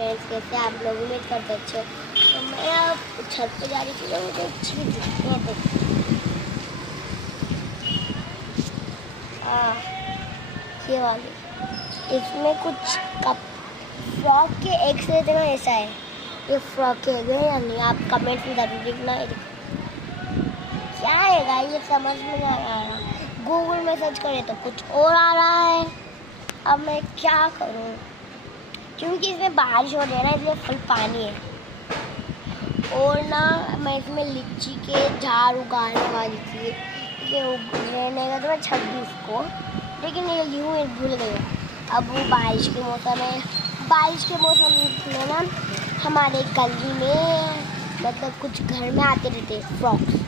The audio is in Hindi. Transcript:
फ्रेंड्स, कैसे आप लोग? उम्मीद करते अच्छे हो। तो मैं अब छत पे जा रही थी तो मुझे एक चीज़ दिखी है। हाँ, ये वाली। इसमें कुछ कप फ्रॉक के एग्स रहते ना, ऐसा है। ये फ्रॉक के एग है या नहीं, आप कमेंट्स में जरूर लिखना। क्या है गाइस, ये समझ में नहीं आ रहा। गूगल में सर्च करें तो कुछ और आ रहा है। अब मैं क्या करूं, क्योंकि इसमें बारिश हो रही है ना, इसलिए फुल पानी है। और ना मैं इसमें लीची के झाड़ उगाने वाली थी, ये रहने का तो मैं 26 को, लेकिन ये यूँ भूल गई। अब वो बारिश के मौसम है, बारिश के मौसम में ना हमारे गली में मतलब कुछ घर में आते रहते फ्रॉक्स,